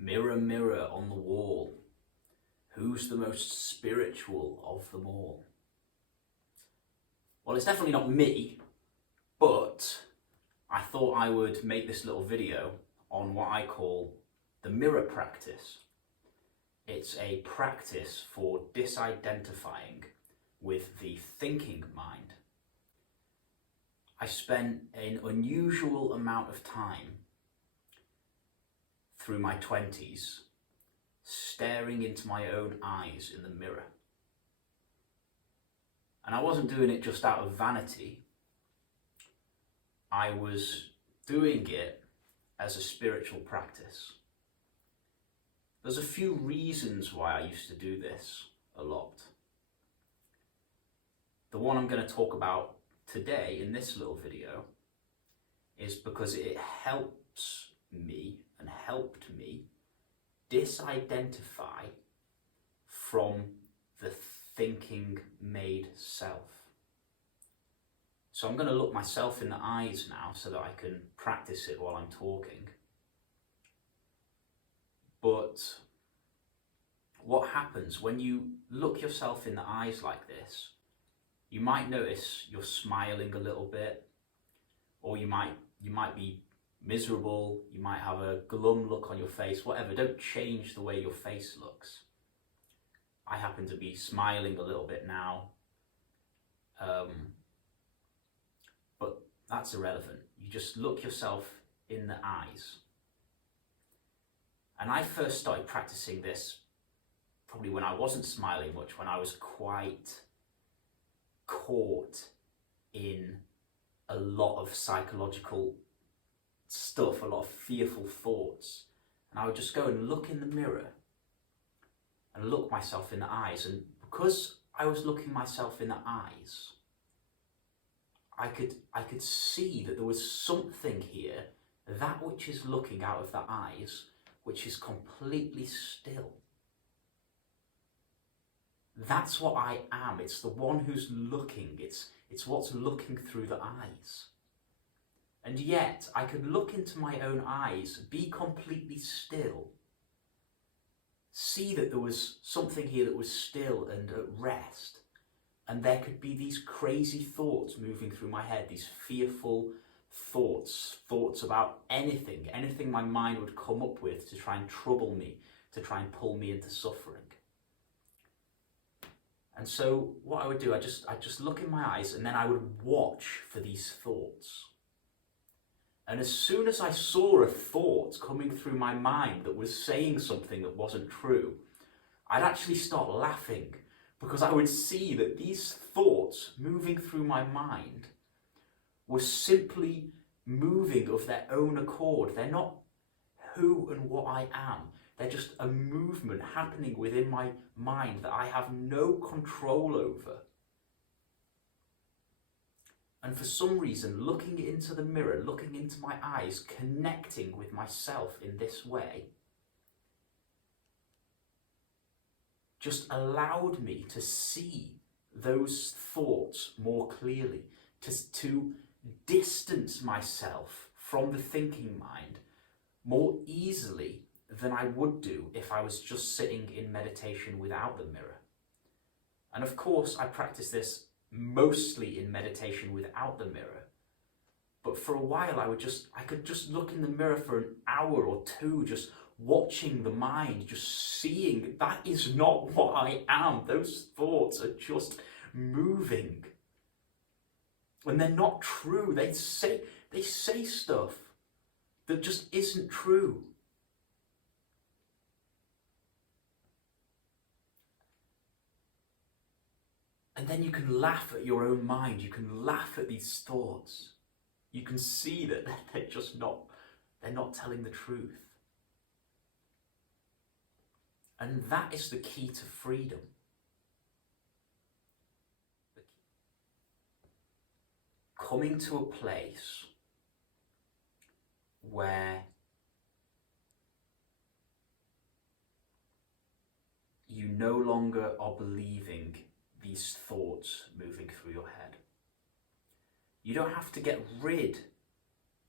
Mirror, mirror on the wall, who's the most spiritual of them all? Well, it's definitely not me, but I thought I would make this little video on what I call the mirror practice. It's a practice for disidentifying with the thinking mind. I spent an unusual amount of time through my 20s staring into my own eyes in the mirror. And I wasn't doing it just out of vanity. I was doing it as a spiritual practice. There's a few reasons why I used to do this a lot. The one I'm going to talk about today in this little video is because it helps me and helped me disidentify from the thinking made self. So I'm going to look myself in the eyes now so that I can practice it while I'm talking. But what happens when you look yourself in the eyes like this? You might notice you're smiling a little bit, or you might be miserable, you might have a glum look on your face, whatever. Don't change the way your face looks. I happen to be smiling a little bit now, but that's irrelevant. You just look yourself in the eyes. And I first started practicing this probably when I wasn't smiling much, when I was quite caught in a lot of psychological stuff, a lot of fearful thoughts. And I would just go and look in the mirror and look myself in the eyes. And because I was looking myself in the eyes, I could see that there was something here, that which is looking out of the eyes, which is completely still. That's what I am. It's the one who's looking. It's what's looking through the eyes. And yet, I could look into my own eyes, be completely still, see that there was something here that was still and at rest, and there could be these crazy thoughts moving through my head, these fearful thoughts about anything my mind would come up with to try and trouble me, to try and pull me into suffering. And so what I would do, I just look in my eyes, and then I would watch for these thoughts. And as soon as I saw a thought coming through my mind that was saying something that wasn't true, I'd actually start laughing, because I would see that these thoughts moving through my mind were simply moving of their own accord. They're not who and what I am. They're just a movement happening within my mind that I have no control over. And for some reason, looking into the mirror, looking into my eyes, connecting with myself in this way, just allowed me to see those thoughts more clearly, to distance myself from the thinking mind more easily than I would do if I was just sitting in meditation without the mirror. And of course, I practice this mostly in meditation without the mirror. But for a while, I could just look in the mirror for an hour or two, just watching the mind, just seeing that is not what I am. Those thoughts are just moving. And they're not true. They say stuff that just isn't true. And then you can laugh at your own mind. You can laugh at these thoughts. You can see that they're not telling the truth. And that is the key to freedom. Coming to a place where you no longer are believing these thoughts moving through your head. You don't have to get rid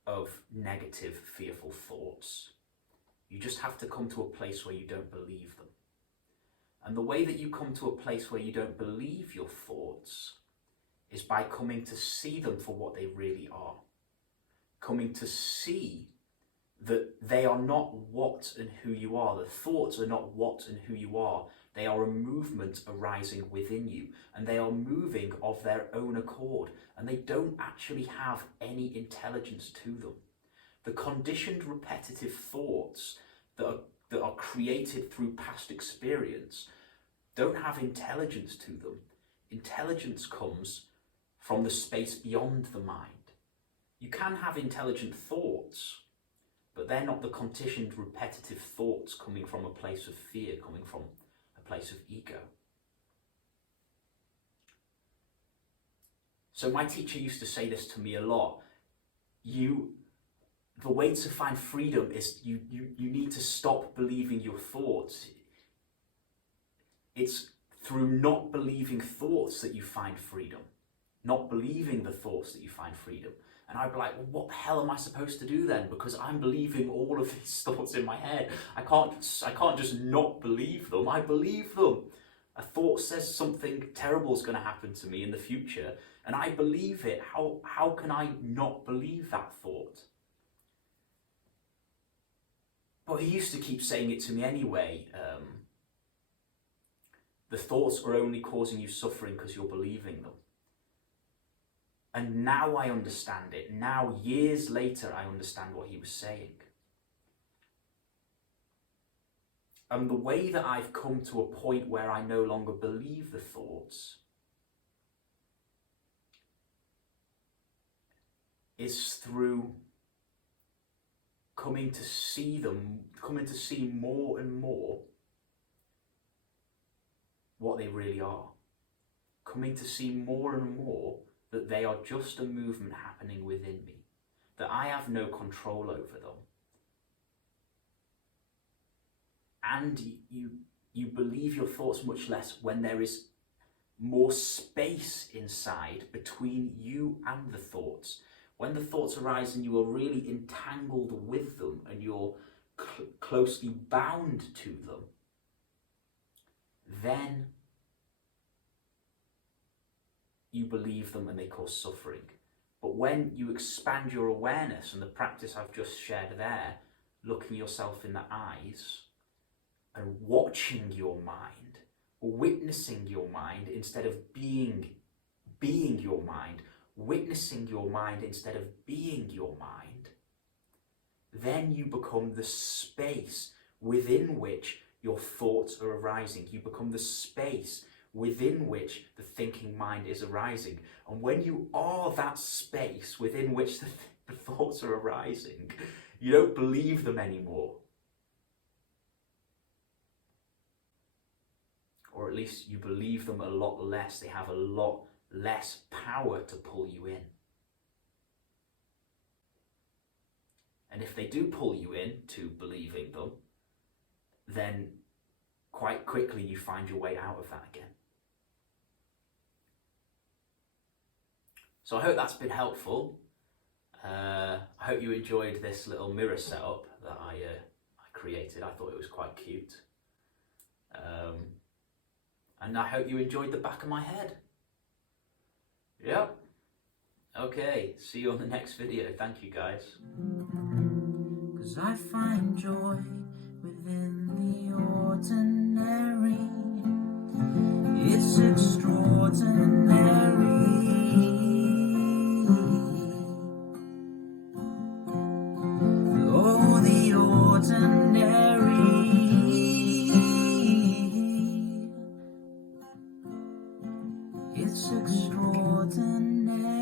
of negative, fearful thoughts. You just have to come to a place where you don't believe them. And the way that you come to a place where you don't believe your thoughts is by coming to see them for what they really are. Coming to see that they are not what and who you are. The thoughts are not what and who you are. They are a movement arising within you, and they are moving of their own accord, and they don't actually have any intelligence to them. The conditioned repetitive thoughts that are created through past experience don't have intelligence to them. Intelligence comes from the space beyond the mind. You can have intelligent thoughts, but they're not the conditioned repetitive thoughts coming from a place of fear, coming from a place of ego. So my teacher used to say this to me a lot. The way to find freedom is you need to stop believing your thoughts. It's through not believing thoughts that you find freedom. Not believing the thoughts that you find freedom. And I'd be like, well, what the hell am I supposed to do then? Because I'm believing all of these thoughts in my head. I can't just not believe them. I believe them. A thought says something terrible is going to happen to me in the future, and I believe it. How can I not believe that thought? But he used to keep saying it to me anyway. The thoughts are only causing you suffering because you're believing them. And now I understand it. Now, years later, I understand what he was saying. And the way that I've come to a point where I no longer believe the thoughts is through coming to see them, coming to see more and more what they really are. Coming to see more and more that they are just a movement happening within me, that I have no control over them. And you believe your thoughts much less when there is more space inside between you and the thoughts. When the thoughts arise and you are really entangled with them and you're closely bound to them, then you believe them and they cause suffering. But when you expand your awareness, and the practice I've just shared there, looking yourself in the eyes and watching your mind, witnessing your mind instead of being your mind, witnessing your mind instead of being your mind, then you become the space within which your thoughts are arising. You become the space within which the thinking mind is arising. And when you are that space within which the thoughts are arising, you don't believe them anymore. Or at least you believe them a lot less. They have a lot less power to pull you in. And if they do pull you in to believing them, then quite quickly you find your way out of that again. So I hope that's been helpful. I hope you enjoyed this little mirror setup that I created. I thought it was quite cute. And I hope you enjoyed the back of my head. Yep. Okay, see you on the next video. Thank you, guys. 'Cause I find joy within the ordinary. It's extraordinary. Oh, the ordinary. It's extraordinary.